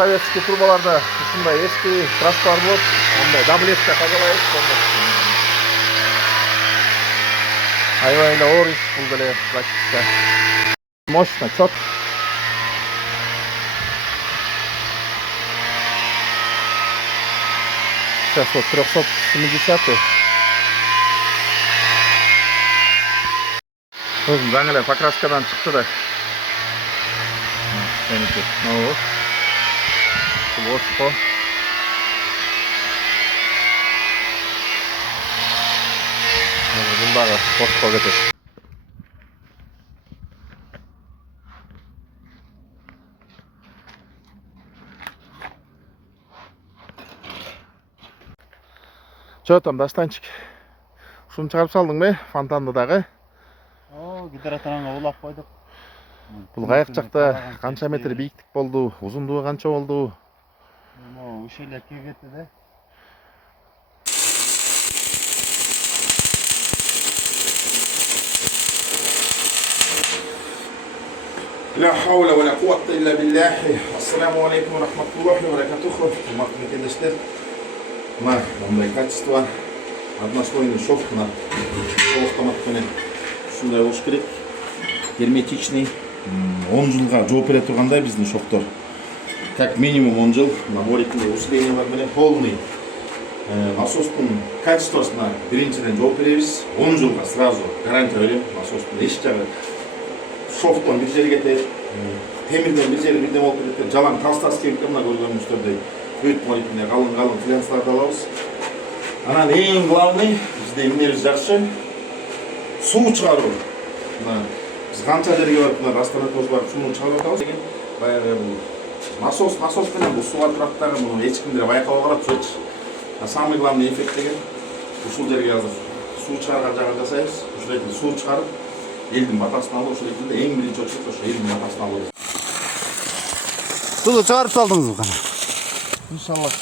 советский трубаларда ушундай эски краскалар болот. Андай даблеска тазалайбыз. Аябай эле оор иш бул деле практика. Мощно, чёт. Сейчас вот 370. Өзүм жаңы эле покраскадан чыкты да. Меники. Ну. Вот что. Бундағы қосқа кетеді. Чё там, Дастанчик? Шуны чыгарып салдың бе? Фонтандадағы? Гидратаранға улап қойдық. Бұл қайық жақта қанша метр биіктік болды? Ұзындығы қанша болды? Үш еле кетті де. لا حول ولا قوة إلا بالله. السلام عليكم ورحمة الله وبركاته. Құрметті мекендештер, мына мындай качество однослойный шов мына автоматпенен ушундай болуш керек. Герметичный 10 жылга жооп бере тургандай биздин шоктор. Как минимум 10 жыл. Наборный усиление бар менен полный насостун качествосуна биринчиден жооп беребиз. 10 жылга сразу гарантия берем. Насостун эч жагы шофтон бир жерге кетет, темирден бир жерге бирден болуп кетет. Жалаң тас келип мына көргөнүңүздөрдөй өт молитинде калың флянсларды алабыз. Анан эң главный бизде эмнебиз жакшы? Суу чыгаруу. Мына биз канча жерге барып, мына растораторго барып сууну чыгарып атабыз деген баягы бул насос менен бул суу атырактагы муну эч кимдер байкабай калат чөч. Самый главный эффект деген ушул жерге азыр суу чыгарган жагын жасайбыз. Ушул жерде суу чыгарып элдин батасын алуу, ошол элде эң биринчи очередь ошо элдин батасын алуу. Сууну чыгарып салдыңызбы кана? Иншаллах.